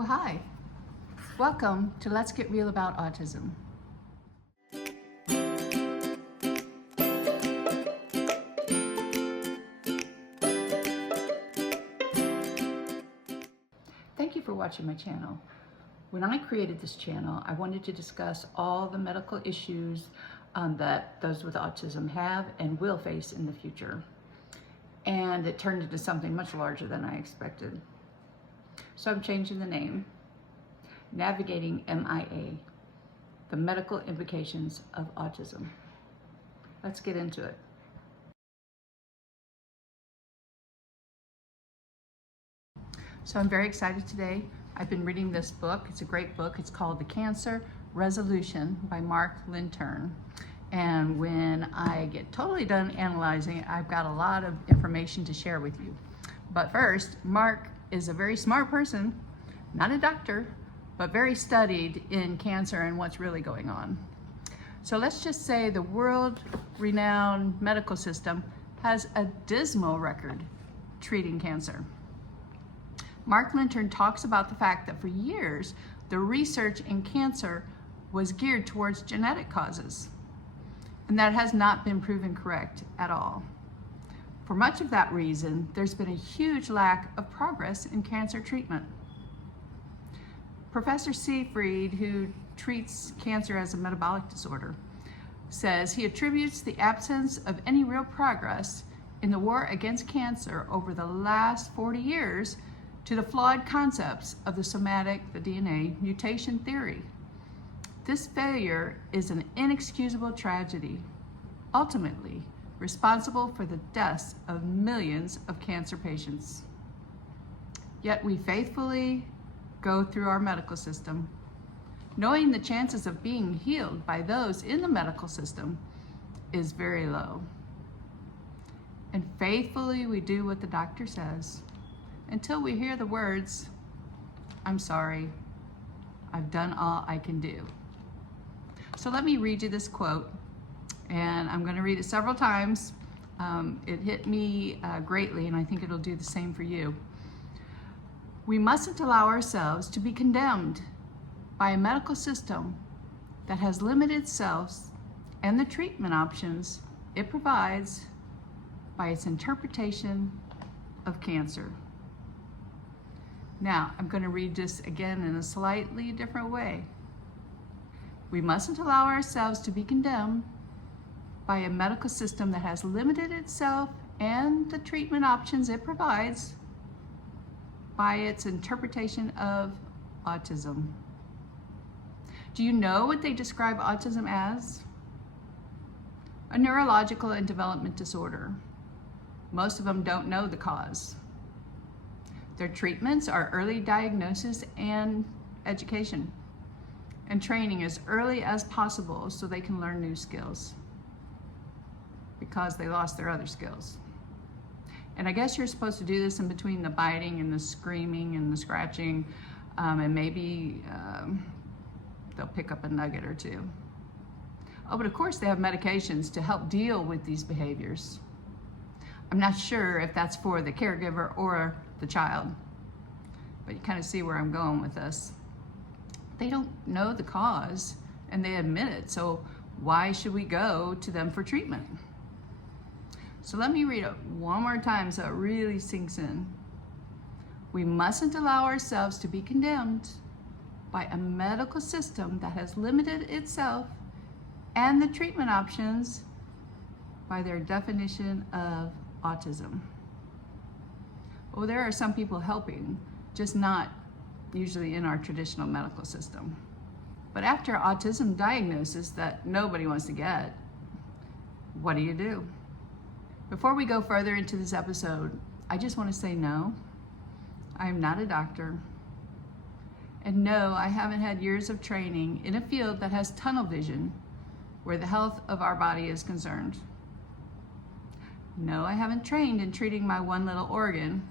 Well, hi. Welcome to Let's Get Real About Autism. Thank you for watching my channel. When I created this channel, I wanted to discuss all the medical issues that those with autism have and will face in the future. And it turned into something much larger than I expected. So I'm changing the name. Navigating MIA, the medical implications of autism. Let's get into it. So I'm very excited today. I've been reading this book. It's a great book. It's called The Cancer Resolution by Mark Lintern. And when I get totally done analyzing it, I've got a lot of information to share with you. But first, Mark is a very smart person, not a doctor, but very studied in cancer and what's really going on. So let's just say the world-renowned medical system has a dismal record treating cancer. Mark Lintern talks about the fact that for years, the research in cancer was geared towards genetic causes, and that has not been proven correct at all. For much of that reason, there's been a huge lack of progress in cancer treatment. Professor Seifried, who treats cancer as a metabolic disorder, says he attributes the absence of any real progress in the war against cancer over the last 40 years to the flawed concepts of the somatic, the DNA mutation theory. This failure is an inexcusable tragedy, ultimately responsible for the deaths of millions of cancer patients. Yet we faithfully go through our medical system, knowing the chances of being healed by those in the medical system is very low. And faithfully we do what the doctor says until we hear the words, "I'm sorry, I've done all I can do." So let me read you this quote, and I'm going to read it several times. It hit me greatly, and I think it'll do the same for you. We mustn't allow ourselves to be condemned by a medical system that has limited itself and the treatment options it provides by its interpretation of cancer. Now, I'm going to read this again in a slightly different way. We mustn't allow ourselves to be condemned by a medical system that has limited itself and the treatment options it provides by its interpretation of autism. Do you know what they describe autism as? A neurological and development disorder. Most of them don't know the cause. Their treatments are early diagnosis and education, and training as early as possible so they can learn new skills because they lost their other skills. And I guess you're supposed to do this in between the biting and the screaming and the scratching, and maybe they'll pick up a nugget or two. Oh, but of course they have medications to help deal with these behaviors. I'm not sure if that's for the caregiver or the child, but you kind of see where I'm going with this. They don't know the cause, and they admit it, so why should we go to them for treatment? So let me read it one more time so it really sinks in. We mustn't allow ourselves to be condemned by a medical system that has limited itself and the treatment options by their definition of autism. Well, there are some people helping, just not usually in our traditional medical system. But after autism diagnosis that nobody wants to get, what do you do? Before we go further into this episode, I just want to say no, I am not a doctor. And no, I haven't had years of training in a field that has tunnel vision where the health of our body is concerned. No, I haven't trained in treating my one little organ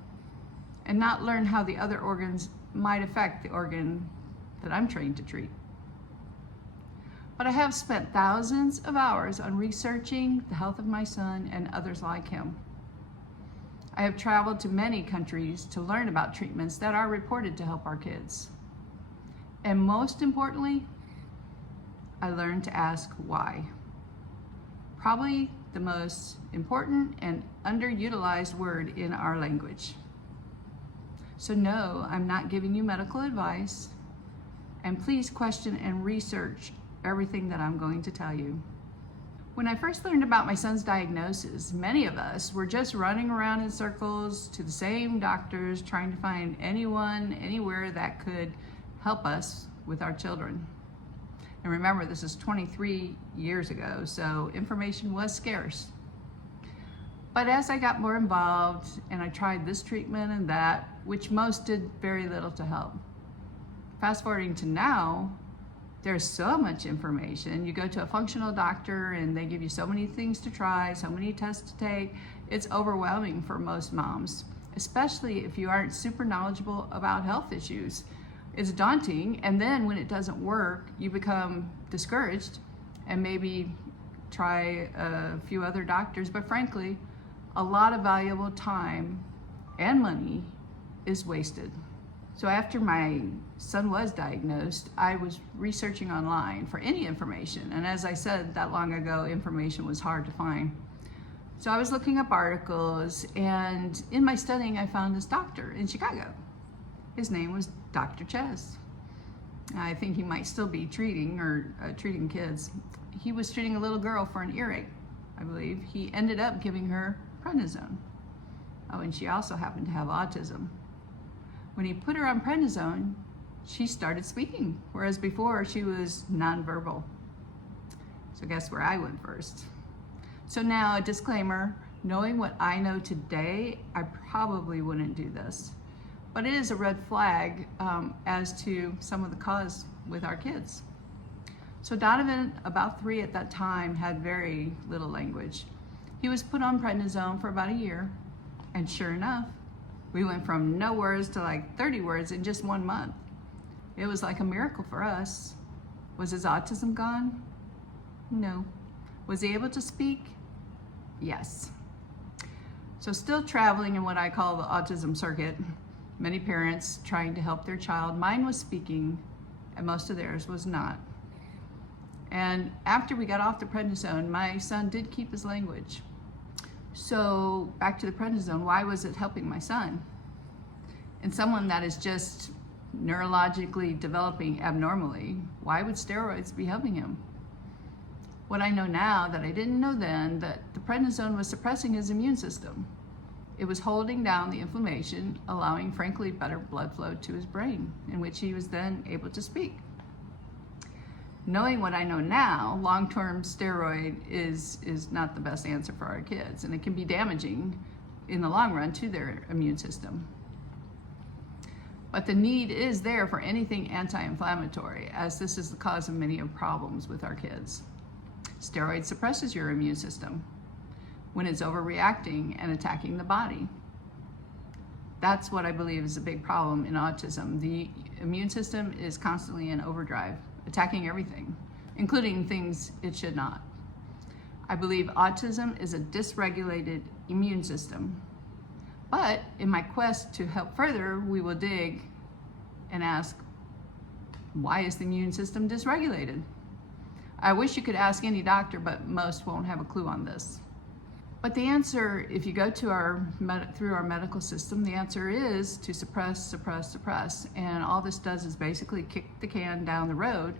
and not learned how the other organs might affect the organ that I'm trained to treat. But I have spent thousands of hours on researching the health of my son and others like him. I have traveled to many countries to learn about treatments that are reported to help our kids. And most importantly, I learned to ask why. Probably the most important and underutilized word in our language. So no, I'm not giving you medical advice, and please question and research everything that I'm going to tell you. When I first learned about my son's diagnosis, many of us were just running around in circles to the same doctors, trying to find anyone, anywhere that could help us with our children. And remember, this is 23 years ago, so information was scarce. But as I got more involved and I tried this treatment and that, which most did very little to help. Fast forwarding to now, there's so much information. You go to a functional doctor and they give you so many things to try, so many tests to take. It's overwhelming for most moms, especially if you aren't super knowledgeable about health issues. It's daunting, and then when it doesn't work, you become discouraged and maybe try a few other doctors, but frankly, a lot of valuable time and money is wasted. So after my son was diagnosed, I was researching online for any information. And as I said that long ago, information was hard to find. So I was looking up articles, and in my studying, I found this doctor in Chicago. His name was Dr. Ches. I think he might still be treating kids. He was treating a little girl for an earache, I believe. He ended up giving her prednisone. Oh, and she also happened to have autism. When he put her on prednisone, she started speaking, whereas before she was nonverbal. So guess where I went first? So now a disclaimer, knowing what I know today, I probably wouldn't do this. But it is a red flag as to some of the cause with our kids. So Donovan, about 3 at that time, had very little language. He was put on prednisone for about a year, and sure enough, we went from no words to like 30 words in just 1 month. It was like a miracle for us. Was his autism gone? No. Was he able to speak? Yes. So still traveling in what I call the autism circuit, many parents trying to help their child. Mine was speaking, and most of theirs was not. And after we got off the prednisone, my son did keep his language. So back to the prednisone, why was it helping my son? In someone that is just neurologically developing abnormally, why would steroids be helping him? What I know now that I didn't know then, that the prednisone was suppressing his immune system. It was holding down the inflammation, allowing, frankly, better blood flow to his brain, in which he was then able to speak. Knowing what I know now, long-term steroid is not the best answer for our kids, and it can be damaging in the long run to their immune system. But the need is there for anything anti-inflammatory, as this is the cause of many of problems with our kids. Steroid suppresses your immune system when it's overreacting and attacking the body. That's what I believe is a big problem in autism. The immune system is constantly in overdrive, attacking everything, including things it should not. I believe autism is a dysregulated immune system. But in my quest to help further, we will dig and ask, why is the immune system dysregulated? I wish you could ask any doctor, but most won't have a clue on this. But the answer, if you go to through our medical system, the answer is to suppress, suppress, suppress. And all this does is basically kick the can down the road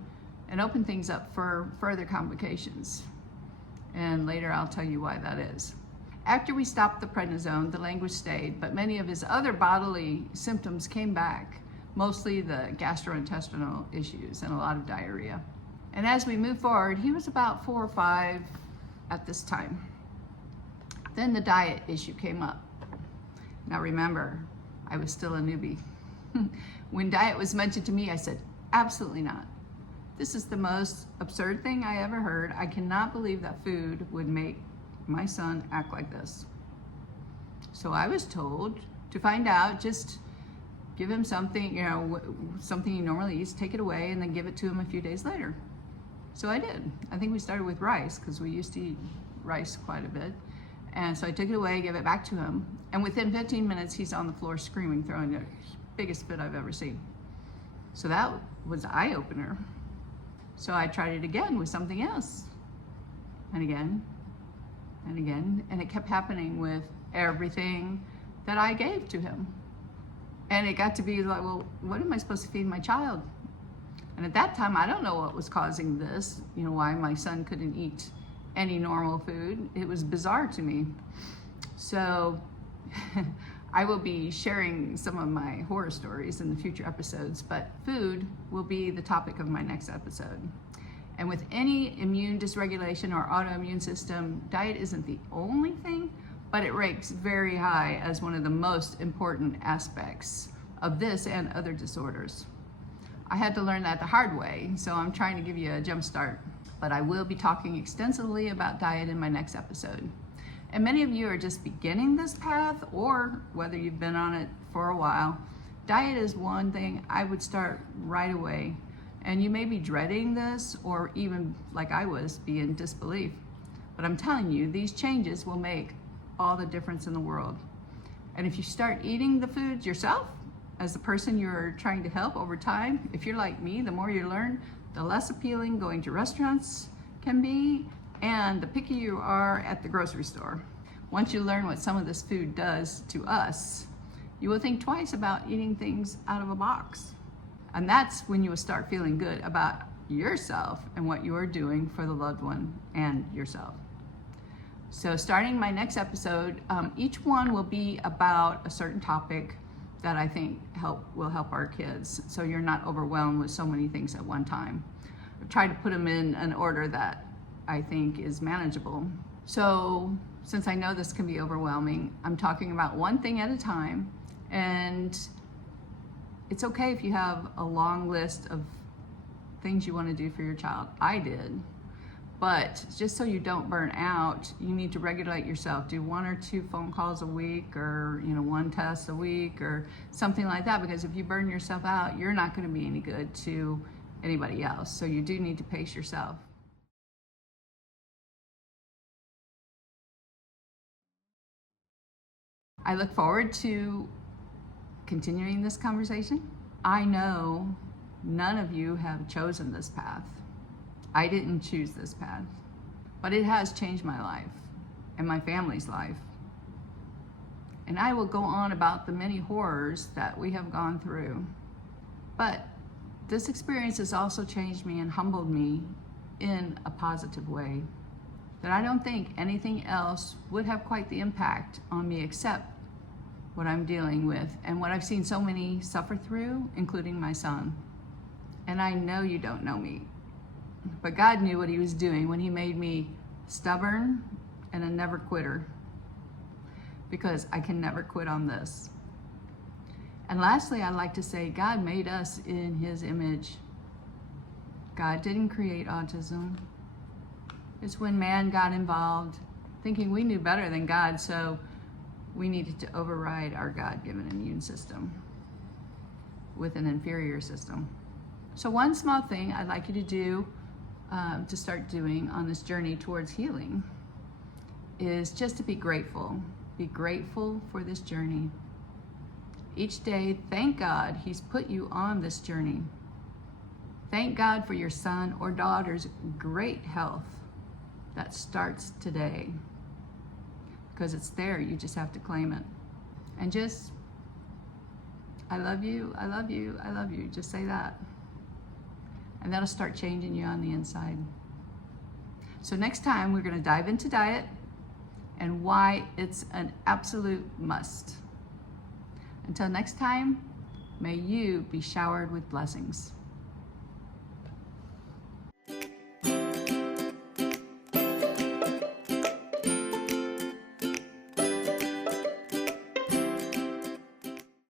and open things up for further complications. And later I'll tell you why that is. After we stopped the prednisone, the language stayed, but many of his other bodily symptoms came back, mostly the gastrointestinal issues and a lot of diarrhea. And as we moved forward, he was about 4 or 5 at this time. Then the diet issue came up. Now remember, I was still a newbie. When diet was mentioned to me, I said, absolutely not. This is the most absurd thing I ever heard. I cannot believe that food would make my son act like this. So I was told to find out, just give him something, something he normally eats, take it away, and then give it to him a few days later. So I did. I think we started with rice, because we used to eat rice quite a bit. And so I took it away, gave it back to him, and within 15 minutes, he's on the floor screaming, throwing the biggest fit I've ever seen. So that was an eye-opener. So I tried it again with something else, and again, and again, and it kept happening with everything that I gave to him. And it got to be like, well, what am I supposed to feed my child? And at that time, I don't know what was causing this, why my son couldn't eat any normal food. It was bizarre to me. So I will be sharing some of my horror stories in the future episodes, but food will be the topic of my next episode. And with any immune dysregulation or autoimmune system, diet isn't the only thing, but it ranks very high as one of the most important aspects of this and other disorders. I had to learn that the hard way, so I'm trying to give you a jump start. But I will be talking extensively about diet in my next episode. And many of you are just beginning this path, or whether you've been on it for a while, diet is one thing I would start right away. And you may be dreading this, or even like I was, be in disbelief. But I'm telling you, these changes will make all the difference in the world. And if you start eating the foods yourself, as the person you're trying to help over time, if you're like me, the more you learn, the less appealing going to restaurants can be, and the pickier you are at the grocery store. Once you learn what some of this food does to us, you will think twice about eating things out of a box. And that's when you will start feeling good about yourself and what you are doing for the loved one and yourself. So starting my next episode, each one will be about a certain topic that I think will help our kids, so you're not overwhelmed with so many things at one time. I've tried to put them in an order that I think is manageable. So since I know this can be overwhelming, I'm talking about one thing at a time, and it's okay if you have a long list of things you want to do for your child. I did. But just so you don't burn out, you need to regulate yourself. Do 1 or 2 phone calls a week, or 1 test a week, or something like that. Because if you burn yourself out, you're not going to be any good to anybody else. So you do need to pace yourself. I look forward to continuing this conversation. I know none of you have chosen this path. I didn't choose this path, but it has changed my life and my family's life. And I will go on about the many horrors that we have gone through. But this experience has also changed me and humbled me in a positive way that I don't think anything else would have quite the impact on me except what I'm dealing with and what I've seen so many suffer through, including my son. And I know you don't know me, but God knew what he was doing when he made me stubborn and a never quitter, because I can never quit on this. And lastly, I'd like to say God made us in his image. God didn't create autism. It's when man got involved, thinking we knew better than God, so we needed to override our God-given immune system with an inferior system. So one small thing I'd like you to do, to start doing on this journey towards healing, is just to be grateful. Be grateful for this journey. Each day, thank God he's put you on this journey. Thank God for your son or daughter's great health that starts today, because it's there. You just have to claim it. And just, I love you, I love you, I love you. Just say that. And that'll start changing you on the inside. So next time we're going to dive into diet and why it's an absolute must. Until next time, may you be showered with blessings.